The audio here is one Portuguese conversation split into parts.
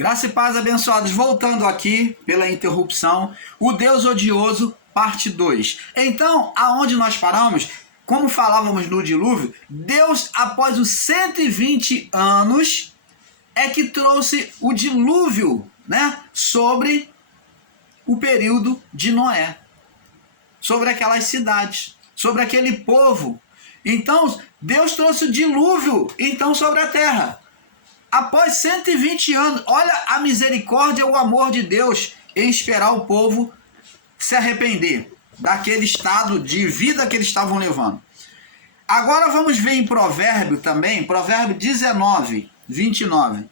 Graça e paz, abençoados. Voltando aqui pela interrupção, o Deus odioso, parte 2. Então, aonde nós paramos, como falávamos no dilúvio, Deus, após os 120 anos, é que trouxe o dilúvio, né, sobre o período de Noé, sobre aquelas cidades, sobre aquele povo. Então, Deus trouxe o dilúvio, então, sobre a terra. Após 120 anos, olha a misericórdia e o amor de Deus em esperar o povo se arrepender daquele estado de vida que eles estavam levando. Agora vamos ver em Provérbio também, Provérbio 19, 29.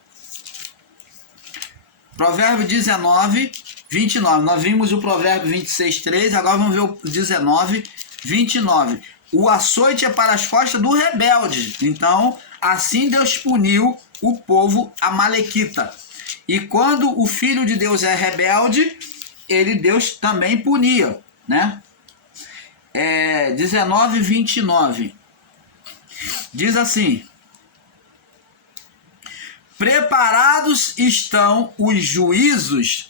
Provérbio 19, 29. Nós vimos o Provérbio 26, 3, agora vamos ver o 19, 29. O açoite é para as costas do rebelde. Então, assim Deus puniu o povo amalequita. E quando o filho de Deus é rebelde, Deus também punia, né? 19, 29. Diz assim: preparados estão os juízos,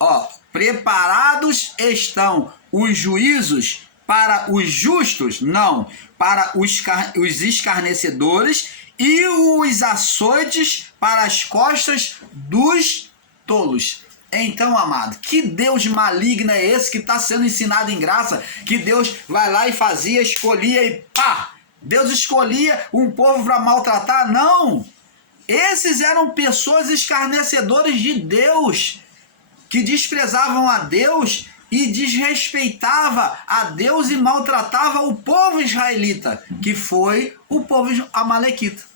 preparados estão os juízos para os justos? Não, para os escarnecedores, e os açoites para as costas dos tolos. Então, amado, que Deus maligno é esse que está sendo ensinado em graça? Que Deus vai lá e fazia, escolhia e pá! Deus escolhia um povo para maltratar? Não! Esses eram pessoas escarnecedores de Deus, que desprezavam a Deus e desrespeitava a Deus e maltratava o povo israelita, que foi o povo amalequita.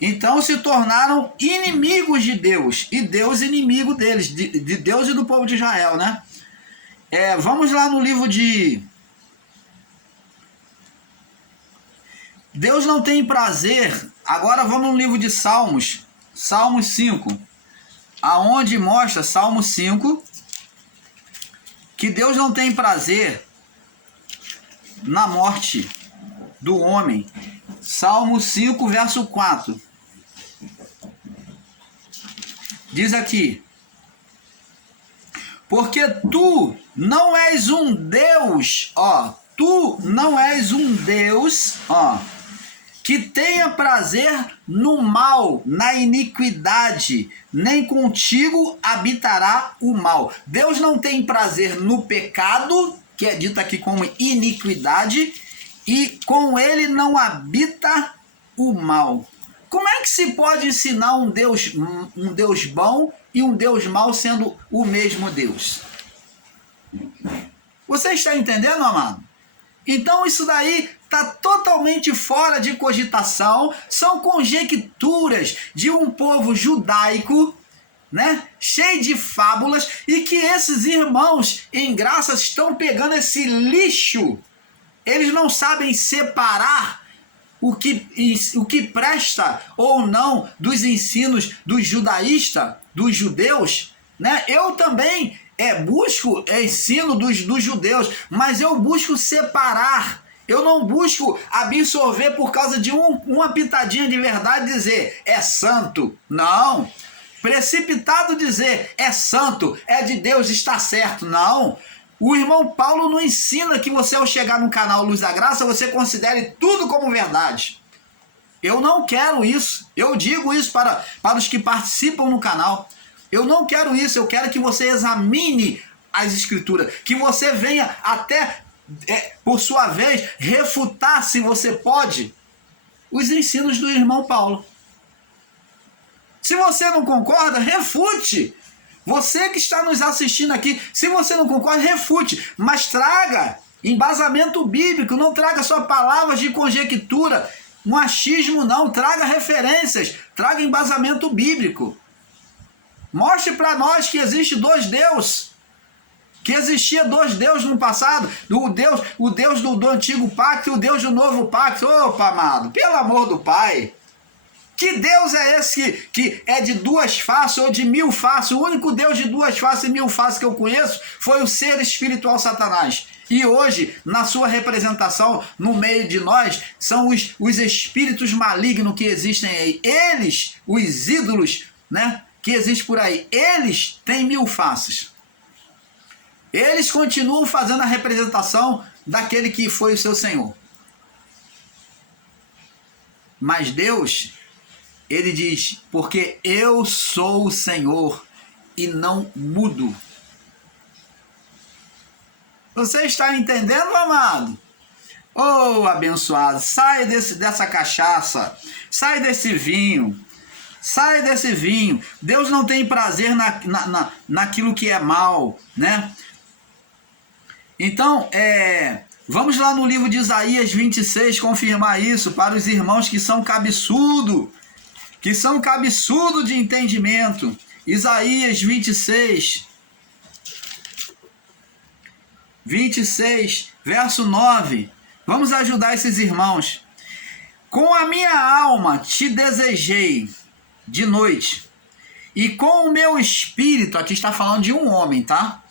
Então se tornaram inimigos de Deus, e Deus inimigo deles, de Deus e do povo de Israel, né? Vamos lá no livro de... Deus não tem prazer. Agora vamos no livro de Salmos, Salmos 5, aonde mostra, Salmo 5, que Deus não tem prazer na morte do homem. Salmo 5, verso 4. Diz aqui: porque tu não és um Deus, tu não és um Deus, que tenha prazer no mal, na iniquidade, nem contigo habitará o mal. Deus não tem prazer no pecado, que é dito aqui como iniquidade, e com ele não habita o mal. Como é que se pode ensinar um Deus bom e um Deus mau sendo o mesmo Deus? Você está entendendo, amado? Então isso daí está totalmente fora de cogitação, são conjecturas de um povo judaico, né, cheio de fábulas, e que esses irmãos em graça estão pegando esse lixo. Eles não sabem separar o que presta ou não dos ensinos dos judaístas, dos judeus, né? Eu também busco ensino dos judeus, mas eu busco separar. Eu não busco absorver por causa de uma pitadinha de verdade, dizer é santo. Não. Precipitado dizer é santo, é de Deus, está certo. Não. O irmão Paulo não ensina que você, ao chegar no canal Luz da Graça, você considere tudo como verdade. Eu não quero isso. Eu digo isso para os que participam no canal. Eu não quero isso. Eu quero que você examine as escrituras, que você venha até, por sua vez, refutar, se você pode, os ensinos do irmão Paulo. Se você não concorda, refute. Você que está nos assistindo aqui, se você não concorda, refute, mas traga embasamento bíblico, não traga só palavras de conjectura, um achismo não, traga referências, traga embasamento bíblico. Mostre para nós que existe dois deuses, que existia dois deuses no passado, o Deus do antigo pacto e o Deus do novo pacto. Opa, amado, pelo amor do Pai! Que Deus é esse que é de duas faces ou de mil faces? O único Deus de duas faces e mil faces que eu conheço foi o ser espiritual Satanás. E hoje, na sua representação, no meio de nós, são os espíritos malignos que existem aí. Eles, os ídolos, né, que existe por aí, eles têm 1000 faces. Eles continuam fazendo a representação daquele que foi o seu Senhor. Mas Deus, ele diz, porque eu sou o Senhor e não mudo. Você está entendendo, amado? Oh, abençoado, sai dessa cachaça, sai desse vinho. Sai desse vinho. Deus não tem prazer naquilo que é mal, né? Então, vamos lá no livro de Isaías 26 confirmar isso para os irmãos que são cabeçudo de entendimento. Isaías 26, verso 9. Vamos ajudar esses irmãos. Com a minha alma te desejei de noite, e com o meu espírito, aqui está falando de um homem, tá?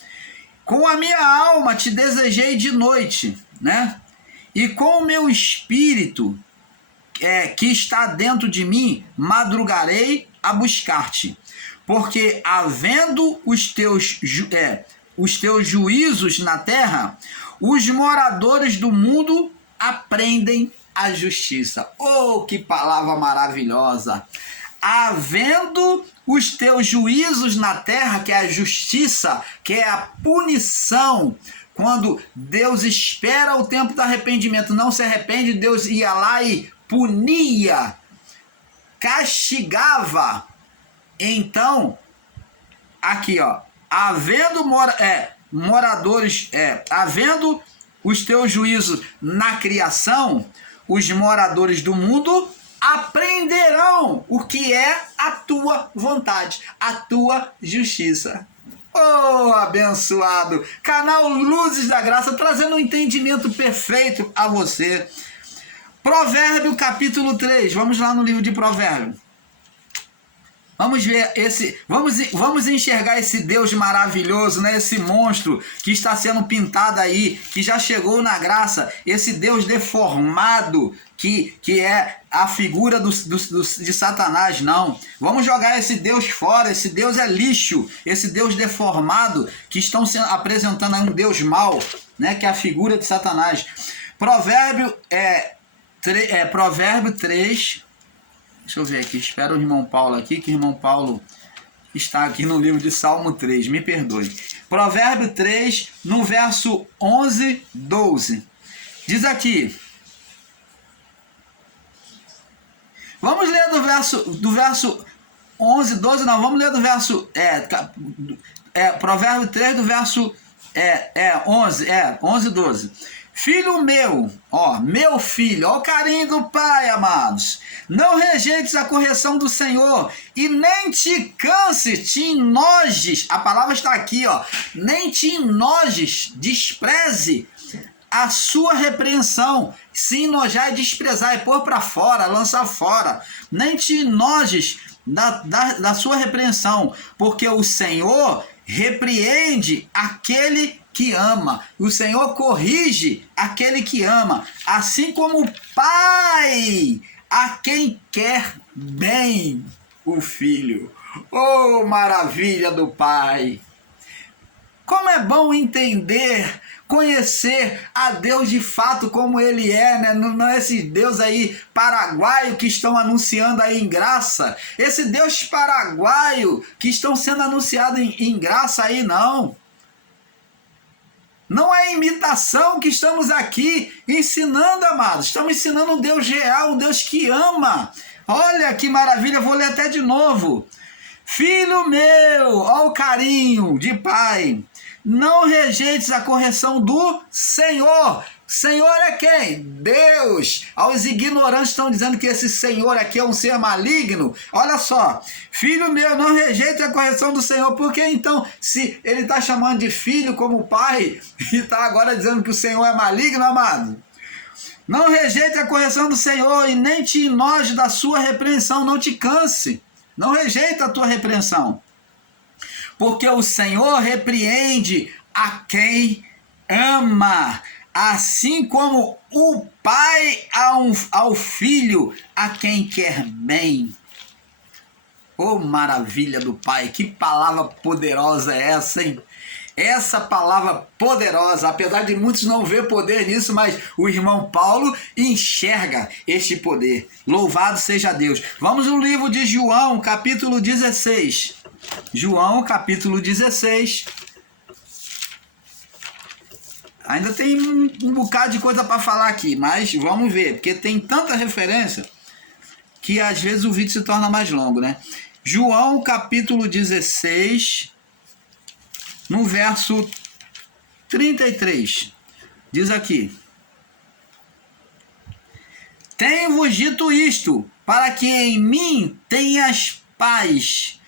Com a minha alma te desejei de noite, né? E com o meu espírito, que está dentro de mim, madrugarei a buscar-te. Porque havendo os teus juízos na terra, os moradores do mundo aprendem a justiça. Oh, que palavra maravilhosa! Havendo os teus juízos na terra, que é a justiça, que é a punição, quando Deus espera o tempo do arrependimento, não se arrepende, Deus ia lá e punia, castigava. Então, aqui ó, havendo havendo os teus juízos na criação, os moradores do mundo aprenderão o que é a tua vontade, a tua justiça. Oh, abençoado! Canal Luzes da Graça, trazendo um entendimento perfeito a você. Provérbio capítulo 3, vamos lá no livro de Provérbio. Vamos ver vamos enxergar esse Deus maravilhoso, né? Esse monstro que está sendo pintado aí, que já chegou na graça, esse Deus deformado, que é a figura de Satanás, não. Vamos jogar esse Deus fora, esse Deus é lixo, esse Deus deformado, que estão apresentando aí um Deus mau, né? Que é a figura de Satanás. Provérbio 3... Deixa eu ver aqui, espera o irmão Paulo aqui, que o irmão Paulo está aqui no livro de Salmo 3, me perdoe. Provérbio 3, no verso 11, 12. Diz aqui. Vamos ler do verso 11, 12, não, vamos ler do verso... Provérbio 3, do verso 11, 12. Filho meu, meu filho, o carinho do pai, amados. Não rejeites a correção do Senhor e nem te canses, te enojes. A palavra está aqui, nem te enojes, despreze a sua repreensão. Se enojar é desprezar, é pôr para fora, lançar fora. Nem te enojes da sua repreensão, porque o Senhor repreende aquele que ama. O Senhor corrige aquele que ama, assim como o pai a quem quer bem o filho. Oh, maravilha do pai! Como é bom entender, conhecer a Deus de fato como ele é, né? Não é esse Deus aí paraguaio que estão anunciando aí em graça. Esse Deus paraguaio que estão sendo anunciado em graça aí, não. Não é imitação que estamos aqui ensinando, amados. Estamos ensinando um Deus real, um Deus que ama. Olha que maravilha, vou ler até de novo. Filho meu, ó o carinho de pai, não rejeites a correção do Senhor. Senhor é quem? Deus. Aos ignorantes estão dizendo que esse Senhor aqui é um ser maligno. Olha só, filho meu, não rejeite a correção do Senhor. Por que então, se ele está chamando de filho como pai, e está agora dizendo que o Senhor é maligno, amado? Não rejeite a correção do Senhor e nem te enoje da sua repreensão, não te canse. Não rejeita a tua repreensão. Porque o Senhor repreende a quem ama, assim como o pai ao filho a quem quer bem. Oh, maravilha do Pai, que palavra poderosa é essa, hein? Essa palavra poderosa, apesar de muitos não ver poder nisso, mas o irmão Paulo enxerga este poder. Louvado seja Deus. Vamos no livro de João, capítulo 16. João, capítulo 16. Ainda tem um bocado de coisa para falar aqui, mas vamos ver, porque tem tanta referência que às vezes o vídeo se torna mais longo, né? João, capítulo 16, no verso 33, diz aqui: tenho-vos dito isto, para que em mim tenhas paz.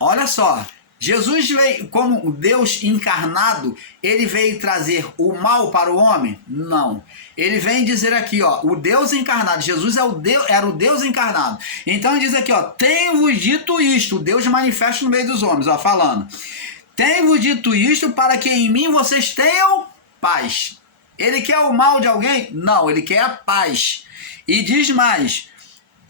Olha só, Jesus veio como Deus encarnado, ele veio trazer o mal para o homem? Não. Ele vem dizer aqui, ó, o Deus encarnado. Jesus é era o Deus encarnado. Então ele diz aqui, ó, tenho-vos dito isto, Deus manifesta no meio dos homens, ó, falando. Tenho-vos dito isto para que em mim vocês tenham paz. Ele quer o mal de alguém? Não, ele quer a paz. E diz mais,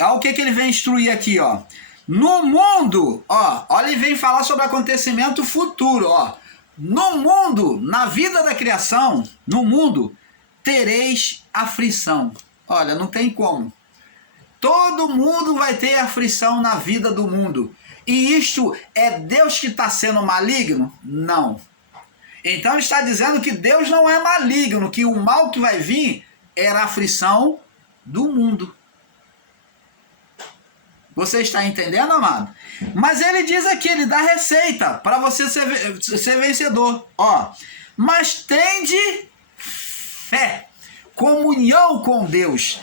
olha o que ele vem instruir aqui, ó. No mundo, ó, olha, ele vem falar sobre acontecimento futuro, ó. No mundo, na vida da criação, no mundo, tereis aflição. Olha, não tem como. Todo mundo vai ter aflição na vida do mundo. E isto é Deus que está sendo maligno? Não. Então ele está dizendo que Deus não é maligno, que o mal que vai vir era a aflição do mundo. Você está entendendo, amado? Mas ele diz aqui, ele dá receita para você ser vencedor. Ó, mas tende fé, comunhão com Deus.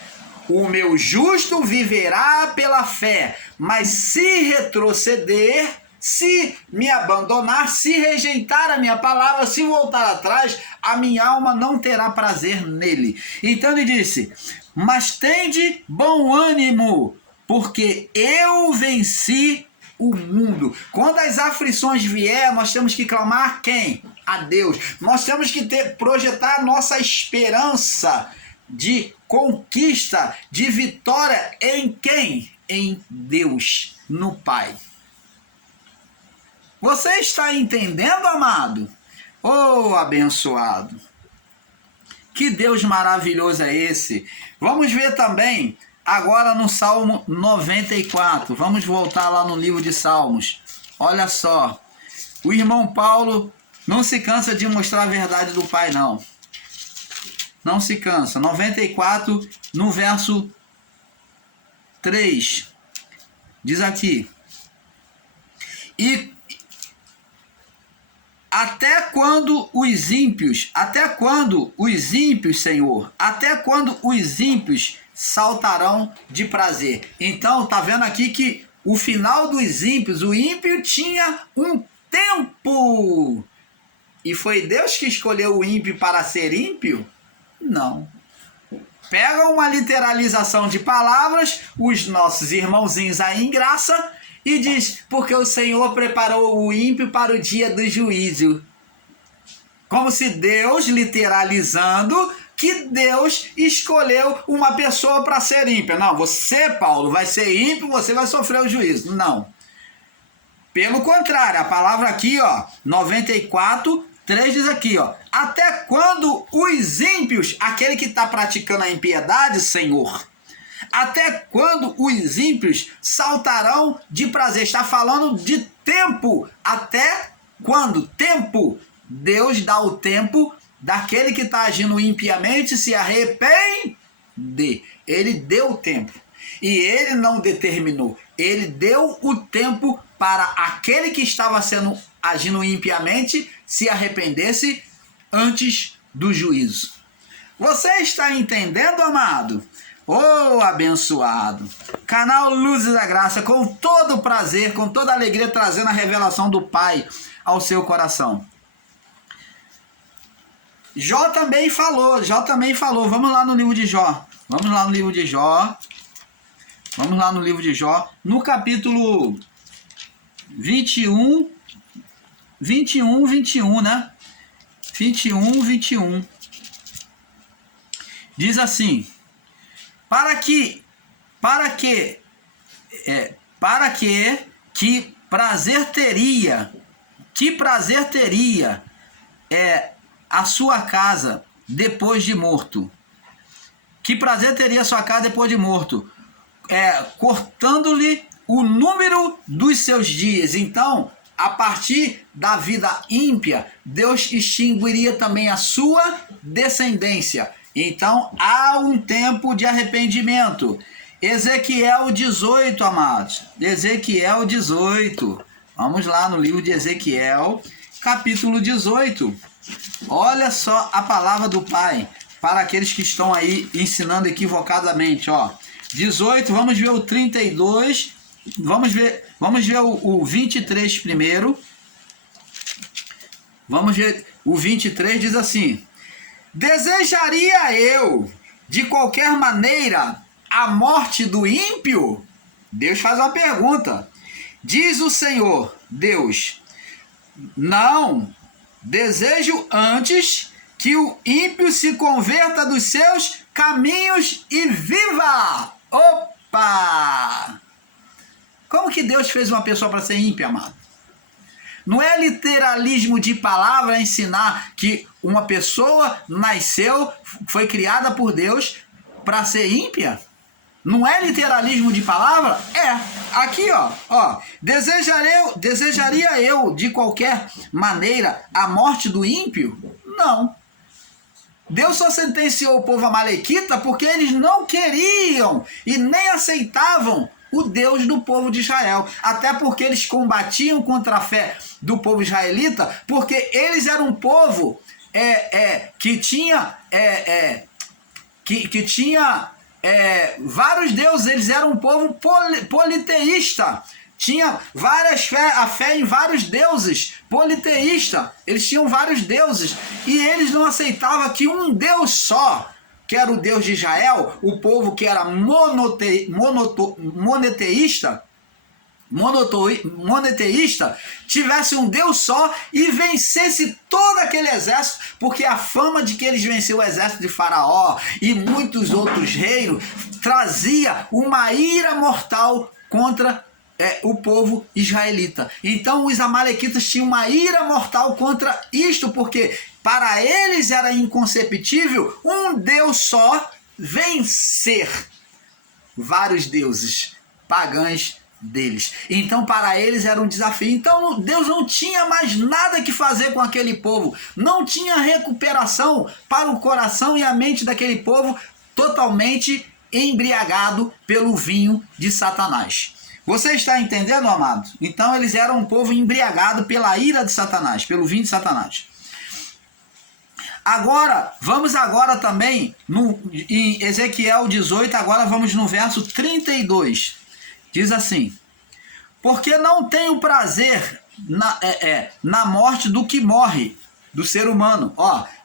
O meu justo viverá pela fé, mas se retroceder, se me abandonar, se rejeitar a minha palavra, se voltar atrás, a minha alma não terá prazer nele. Então ele disse, mas tende bom ânimo, porque eu venci o mundo. Quando as aflições vier, nós temos que clamar a quem? A Deus. Nós temos que projetar nossa esperança de conquista, de vitória em quem? Em Deus, no Pai. Você está entendendo, amado? Oh, abençoado! Que Deus maravilhoso é esse? Vamos ver também agora no Salmo 94. Vamos voltar lá no livro de Salmos. Olha só. O irmão Paulo não se cansa de mostrar a verdade do Pai, não. Não se cansa. 94, no verso 3. Diz aqui. E até quando os ímpios, Senhor, até quando os ímpios saltarão de prazer? Então, tá vendo aqui que o final dos ímpios, o ímpio tinha um tempo. E foi Deus que escolheu o ímpio para ser ímpio? Não. Pega uma literalização de palavras, os nossos irmãozinhos aí em graça, e diz, porque o Senhor preparou o ímpio para o dia do juízo. Como se Deus, literalizando, que Deus escolheu uma pessoa para ser ímpia. Não, você, Paulo, vai ser ímpio, você vai sofrer o juízo. Não. Pelo contrário, a palavra aqui, ó, 94, 3 diz aqui, ó. Até quando os ímpios, aquele que está praticando a impiedade, Senhor, até quando os ímpios saltarão de prazer? Está falando de tempo. Até quando? Tempo. Deus dá o tempo daquele que está agindo impiamente se arrepender. Ele deu o tempo. E ele não determinou. Ele deu o tempo para aquele que estava agindo impiamente se arrependesse antes do juízo. Você está entendendo, amado? Oh, abençoado! Canal Luzes da Graça, com todo prazer, com toda alegria, trazendo a revelação do Pai ao seu coração. Jó também falou. Vamos lá no livro de Jó. Vamos lá no livro de Jó, no capítulo 21, né? 21. Diz assim: Para que que prazer teria a sua casa depois de morto? Que prazer teria a sua casa depois de morto? Cortando-lhe o número dos seus dias. Então, a partir da vida ímpia, Deus extinguiria também a sua descendência. Então, há um tempo de arrependimento. Ezequiel 18, amados. Ezequiel 18. Vamos lá no livro de Ezequiel, capítulo 18. Olha só a palavra do Pai para aqueles que estão aí ensinando equivocadamente. 18, vamos ver o 32. Vamos ver o 23 primeiro. Vamos ver o 23, diz assim: desejaria eu, de qualquer maneira, a morte do ímpio? Deus faz uma pergunta. Diz o Senhor, Deus: não, desejo antes que o ímpio se converta dos seus caminhos e viva. Opa! Como que Deus fez uma pessoa para ser ímpia, amado? Não é literalismo de palavra ensinar que uma pessoa nasceu, foi criada por Deus para ser ímpia? Não é literalismo de palavra? Aqui, desejaria eu de qualquer maneira a morte do ímpio? Não. Deus só sentenciou o povo amalequita porque eles não queriam e nem aceitavam o Deus do povo de Israel. Até porque eles combatiam contra a fé do povo israelita, porque eles eram um povo que tinha vários deuses. Eles eram um povo politeísta. Tinha a fé em vários deuses, politeísta. Eles tinham vários deuses e eles não aceitavam que um Deus só, que era o Deus de Israel, o povo que era monoteísta, tivesse um Deus só e vencesse todo aquele exército, porque a fama de que eles venceram o exército de Faraó e muitos outros reinos trazia uma ira mortal contra o povo israelita. Então os amalequitas tinham uma ira mortal contra isto, porque para eles era inconceptível um Deus só vencer vários deuses pagãos deles. Então para eles era um desafio. Então Deus não tinha mais nada que fazer com aquele povo. Não tinha recuperação para o coração e a mente daquele povo, totalmente embriagado pelo vinho de Satanás. Você está entendendo, amado? Então eles eram um povo embriagado pela ira de Satanás, pelo vinho de Satanás. Agora, vamos também em Ezequiel 18, agora vamos no verso 32. Diz assim: porque não tenho prazer na morte do que morre, do ser humano.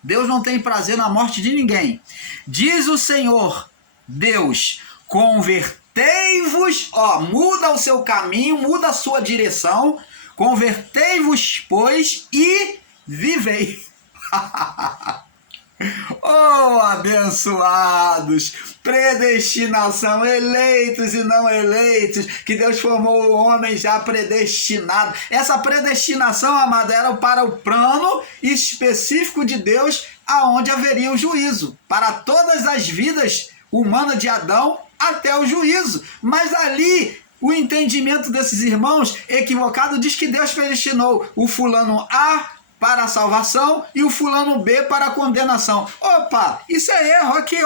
Deus não tem prazer na morte de ninguém. Diz o Senhor, Deus: convertei-vos, muda o seu caminho, muda a sua direção, convertei-vos, pois, e vivei. Abençoados, predestinação, eleitos e não eleitos, que Deus formou o homem já predestinado. Essa predestinação, amada, era para o plano específico de Deus, aonde haveria o juízo, para todas as vidas humanas de Adão até o juízo. Mas ali, o entendimento desses irmãos equivocado diz que Deus predestinou o fulano A para a salvação e o fulano B para a condenação. Isso é erro aqui,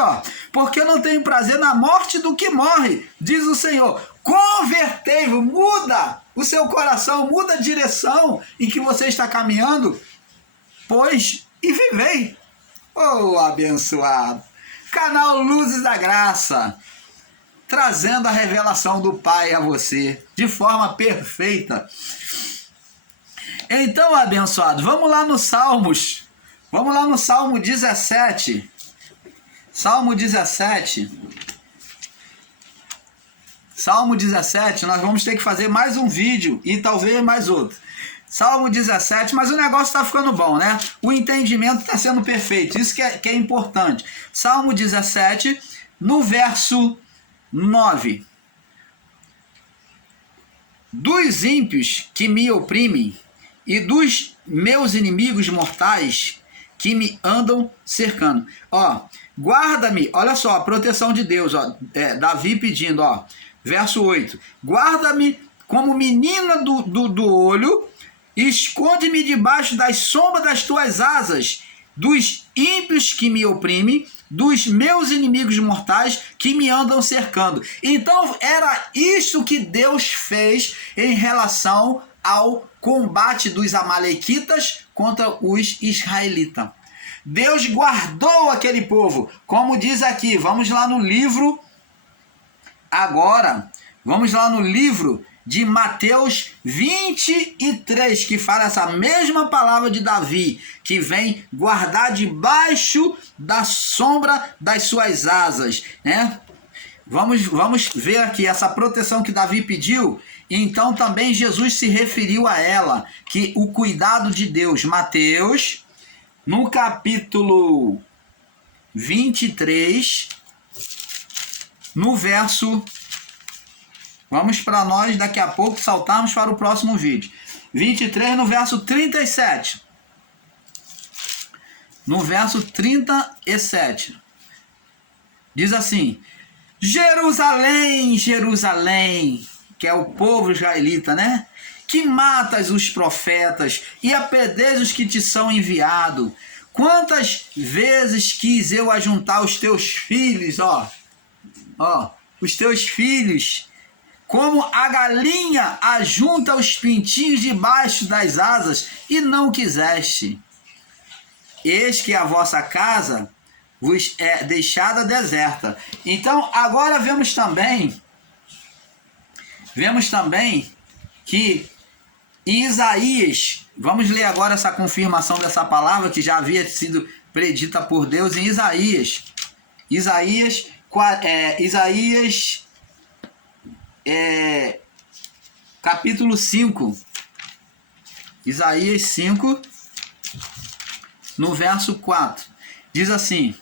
porque não tenho prazer na morte do que morre, diz o Senhor. Convertei-vos, muda o seu coração, muda a direção em que você está caminhando, pois, e vivei. Abençoado. Canal Luzes da Graça, trazendo a revelação do Pai a você, de forma perfeita. Então, abençoado, vamos lá no Salmos. Vamos lá no Salmo 17. Salmo 17. Salmo 17, nós vamos ter que fazer mais um vídeo e talvez mais outro. Salmo 17, mas o negócio está ficando bom, né? O entendimento está sendo perfeito, isso que é importante. Salmo 17, no verso 9. dos ímpios que me oprimem e dos meus inimigos mortais que me andam cercando. Ó, guarda-me, olha só, a proteção de Deus, ó, Davi pedindo, ó, verso 8, guarda-me como menina do olho, esconde-me debaixo das sombras das tuas asas, dos ímpios que me oprimem, dos meus inimigos mortais que me andam cercando. Então era isso que Deus fez em relação ao combate dos amalequitas contra os israelitas. Deus guardou aquele povo, como diz aqui, vamos lá no livro agora, vamos lá no livro de Mateus 23, que fala essa mesma palavra de Davi, que vem guardar debaixo da sombra das suas asas, né? Vamos ver aqui essa proteção que Davi pediu. Então também Jesus se referiu a ela, que o cuidado de Deus. Mateus, no capítulo 23, no verso... Vamos para nós daqui a pouco saltarmos para o próximo vídeo. 23 no verso 37. No verso 37. Diz assim: Jerusalém, Jerusalém, que é o povo israelita, né? Que matas os profetas e apedrejas os que te são enviados. Quantas vezes quis eu ajuntar os teus filhos, os teus filhos, como a galinha ajunta os pintinhos debaixo das asas, e não quiseste. Eis que a vossa casa vos é deixada deserta. Então, agora vemos também que em Isaías, vamos ler agora essa confirmação dessa palavra que já havia sido predita por Deus em Isaías. Isaías capítulo 5, Isaías 5, no verso 4, diz assim,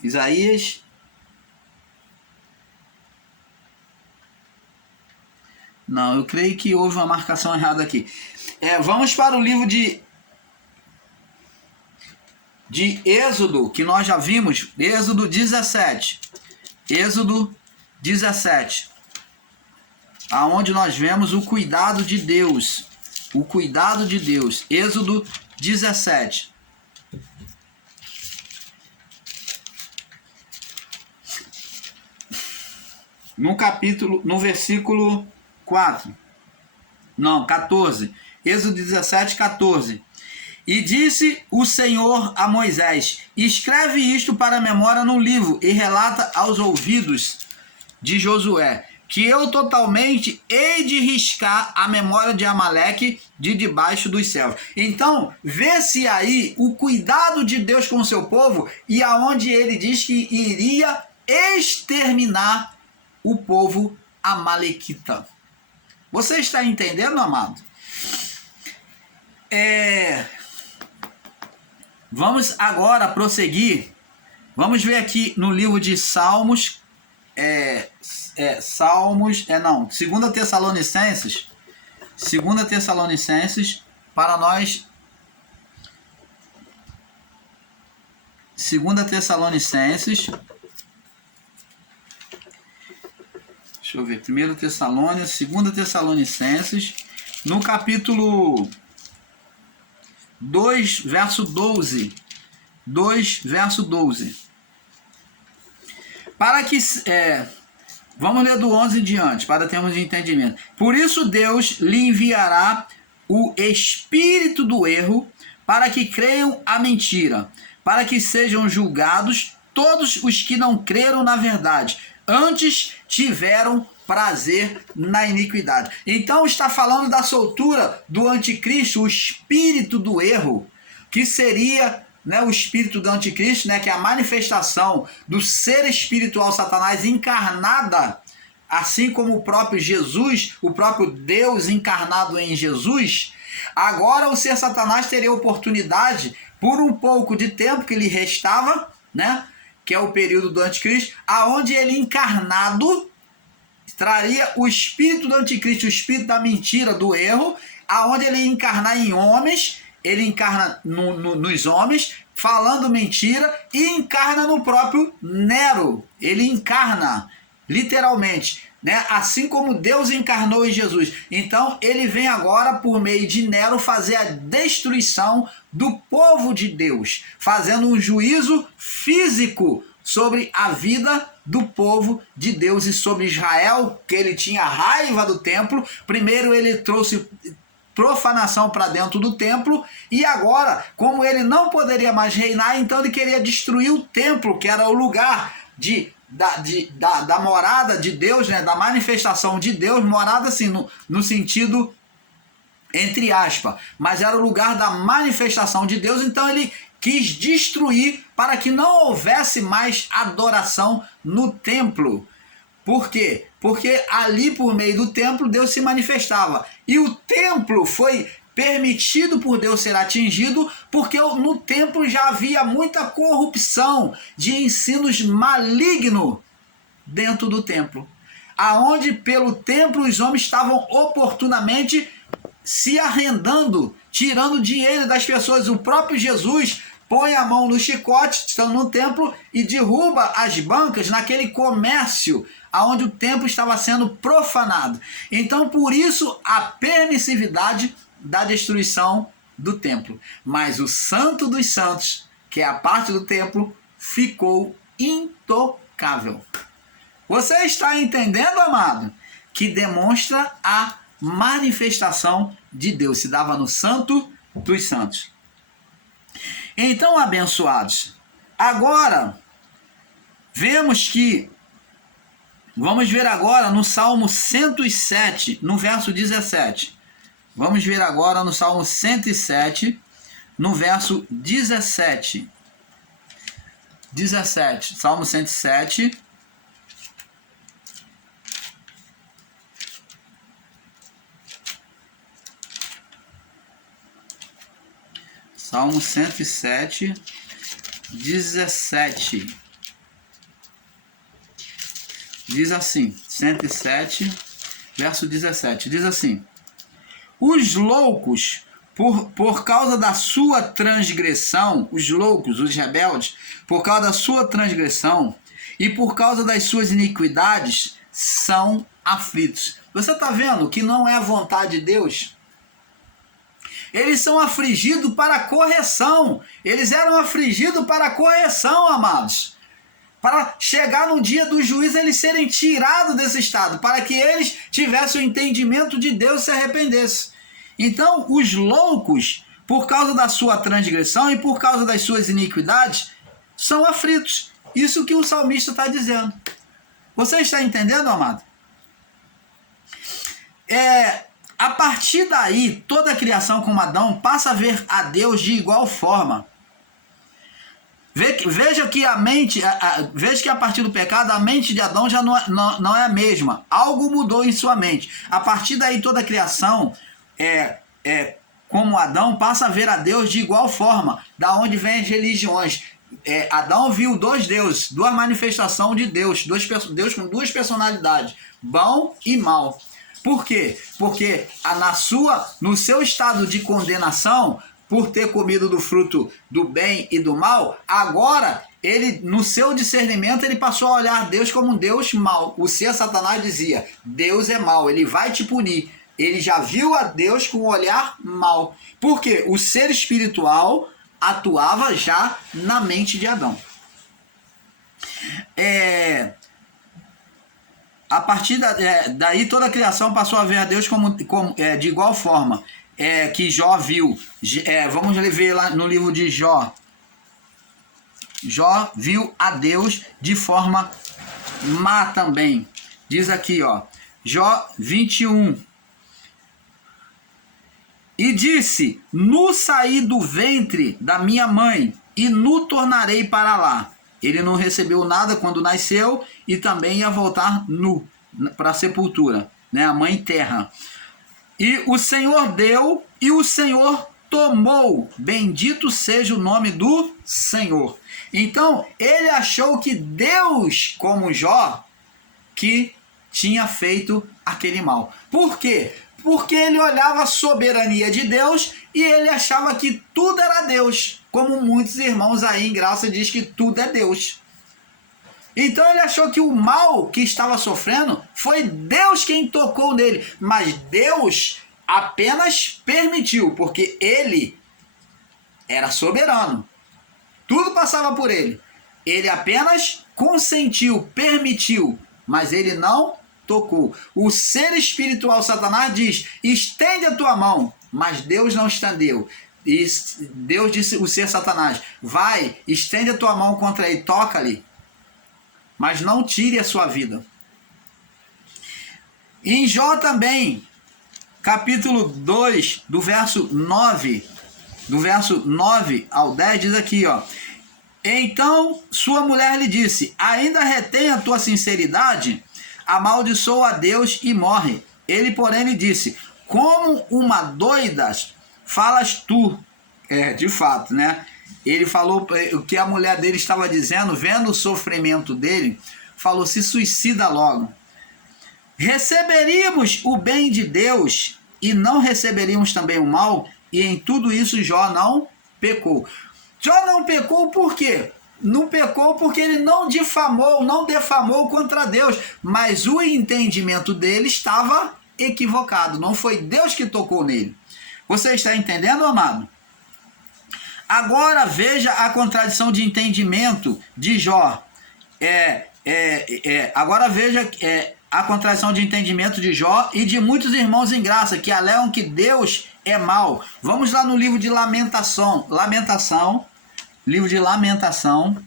Isaías, não, eu creio que houve uma marcação errada aqui, vamos para o livro de Êxodo, que nós já vimos, Êxodo 17, aonde nós vemos o cuidado de Deus. Êxodo 17. No versículo 14. Êxodo 17, 14. E disse o Senhor a Moisés: escreve isto para a memória no livro e relata aos ouvidos de Josué, que eu totalmente hei de riscar a memória de Amaleque de debaixo dos céus. Então, vê-se aí o cuidado de Deus com o seu povo, e aonde ele diz que iria exterminar o povo amalequita. Você está entendendo, amado? Vamos agora prosseguir. Vamos ver aqui no livro de Salmos, 2 Tessalonicenses, para nós. 2 Tessalonicenses. Deixa eu ver. 1 Tessalonicenses, 2 Tessalonicenses, no capítulo 2, verso 12. 2, verso 12. Para que... vamos ler do 11 em diante, para termos entendimento. Por isso Deus lhe enviará o espírito do erro, para que creiam a mentira, para que sejam julgados todos os que não creram na verdade, antes tiveram prazer na iniquidade. Então está falando da soltura do anticristo, o espírito do erro, que seria, né, o espírito do anticristo, né, que é a manifestação do ser espiritual Satanás encarnada, assim como o próprio Jesus, o próprio Deus encarnado em Jesus. Agora o ser Satanás teria oportunidade, por um pouco de tempo que lhe restava, né, que é o período do anticristo, aonde ele encarnado traria o espírito do anticristo, o espírito da mentira, do erro, aonde ele ia encarnar em homens, ele encarna nos homens, falando mentira, e encarna no próprio Nero. Ele encarna, literalmente, né? Assim como Deus encarnou em Jesus. Então ele vem agora por meio de Nero fazer a destruição do povo de Deus, fazendo um juízo físico sobre a vida do povo de Deus e sobre Israel, que ele tinha raiva do templo. Primeiro ele trouxe profanação para dentro do templo, e agora, como ele não poderia mais reinar, então ele queria destruir o templo, que era o lugar da morada de Deus, né, da manifestação de Deus, morada assim, no sentido entre aspas, mas era o lugar da manifestação de Deus. Então ele quis destruir para que não houvesse mais adoração no templo. Por quê? Porque ali por meio do templo Deus se manifestava. E o templo foi permitido por Deus ser atingido porque no templo já havia muita corrupção de ensinos malignos dentro do templo. Aonde pelo templo os homens estavam oportunamente se arrendando, tirando dinheiro das pessoas. O próprio Jesus põe a mão no chicote, estão no templo, e derruba as bancas naquele comércio onde o templo estava sendo profanado. Então, por isso, a permissividade da destruição do templo. Mas o Santo dos Santos, que é a parte do templo, ficou intocável. Você está entendendo, amado? Que demonstra a manifestação de Deus. Se dava no Santo dos Santos. Então, abençoados, agora vemos que, vamos ver agora no Salmo 107, no verso 17. Vamos ver agora no Salmo 107, no verso 17. 17, Salmo 107. Salmo 107, 17. Diz assim, 107, verso 17. Diz assim: os loucos, por causa da sua transgressão, os loucos, os rebeldes, por causa da sua transgressão e por causa das suas iniquidades, são aflitos. Você está vendo que não é a vontade de Deus? Eles são afligidos para correção. Eles eram afligidos para correção, amados. Para chegar no dia do juízo, eles serem tirados desse estado, para que eles tivessem o entendimento de Deus e se arrependessem. Então, os loucos, por causa da sua transgressão e por causa das suas iniquidades, são aflitos. Isso que o salmista está dizendo. Você está entendendo, amado? A partir daí, toda a criação como Adão passa a ver a Deus de igual forma. Veja que veja que a partir do pecado, a mente de Adão já não é a mesma. Algo mudou em sua mente. A partir daí, toda a criação, como Adão, passa a ver a Deus de igual forma. Da onde vem as religiões. Adão viu dois deuses, duas manifestações de Deus. Deus com duas personalidades, bom e mal. Por quê? Porque no seu estado de condenação, por ter comido do fruto do bem e do mal, agora, ele, no seu discernimento, ele passou a olhar Deus como um Deus mau. O ser Satanás dizia, Deus é mau, ele vai te punir. Ele já viu a Deus com um olhar mau. Por quê? O ser espiritual atuava já na mente de Adão. A partir daí toda a criação passou a ver a Deus de igual forma que Jó viu. Vamos ver lá no livro de Jó. Jó viu a Deus de forma má também. Diz aqui, ó, Jó 21. E disse, nu saí do ventre da minha mãe, e nu tornarei para lá. Ele não recebeu nada quando nasceu e também ia voltar nu para a sepultura, né? A mãe terra. E o Senhor deu e o Senhor tomou. Bendito seja o nome do Senhor. Então, ele achou que Deus, como Jó, que tinha feito aquele mal. Por quê? Porque ele olhava a soberania de Deus e ele achava que tudo era Deus. Como muitos irmãos aí em graça diz que tudo é Deus. Então ele achou que o mal que estava sofrendo foi Deus quem tocou nele. Mas Deus apenas permitiu, porque ele era soberano. Tudo passava por ele. Ele apenas consentiu, permitiu, mas ele não tocou. O ser espiritual Satanás diz: estende a tua mão, mas Deus não estendeu. E Deus disse o ser Satanás: vai, estende a tua mão contra ele, toca-lhe, mas não tire a sua vida. E em Jó também, capítulo 2, do verso 9 ao 10, diz aqui, ó: então sua mulher lhe disse: ainda retém a tua sinceridade? Amaldiçoa a Deus e morre. Ele, porém, lhe disse: como uma doida falas tu. De fato, né? Ele falou o que a mulher dele estava dizendo, vendo o sofrimento dele, falou: se suicida logo. Receberíamos o bem de Deus e não receberíamos também o mal? E em tudo isso Jó não pecou. Jó não pecou por quê? Não pecou porque ele não difamou, não defamou contra Deus, mas o entendimento dele estava equivocado, não foi Deus que tocou nele. Você está entendendo, amado? Agora veja a contradição de entendimento de Jó. Agora veja a contradição de entendimento de Jó e de muitos irmãos em graça que alegam que Deus é mau. Vamos lá no livro de Lamentação. Livro de Lamentação.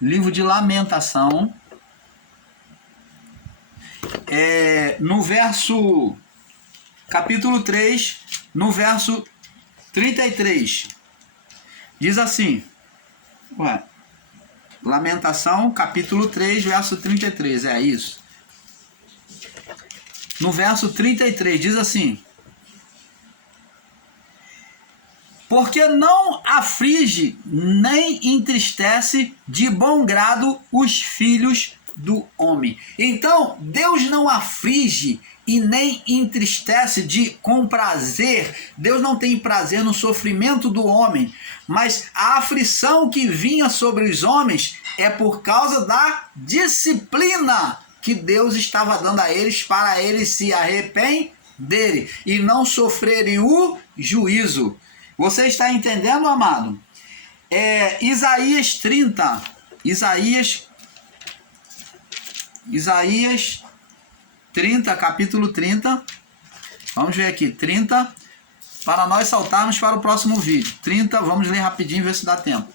Livro de Lamentação. No verso... capítulo 3, no verso 33. Diz assim... Lamentação, capítulo 3, verso 33. É isso. No verso 33, diz assim: porque não aflige nem entristece de bom grado os filhos do homem. Então, Deus não aflige e nem entristece com prazer. Deus não tem prazer no sofrimento do homem, mas a aflição que vinha sobre os homens é por causa da disciplina que Deus estava dando a eles para eles se arrependerem e não sofrerem o juízo. Você está entendendo, amado? Isaías 30. Isaías 30, capítulo 30. Vamos ver aqui, 30, para nós saltarmos para o próximo vídeo. 30, vamos ler rapidinho, ver se dá tempo.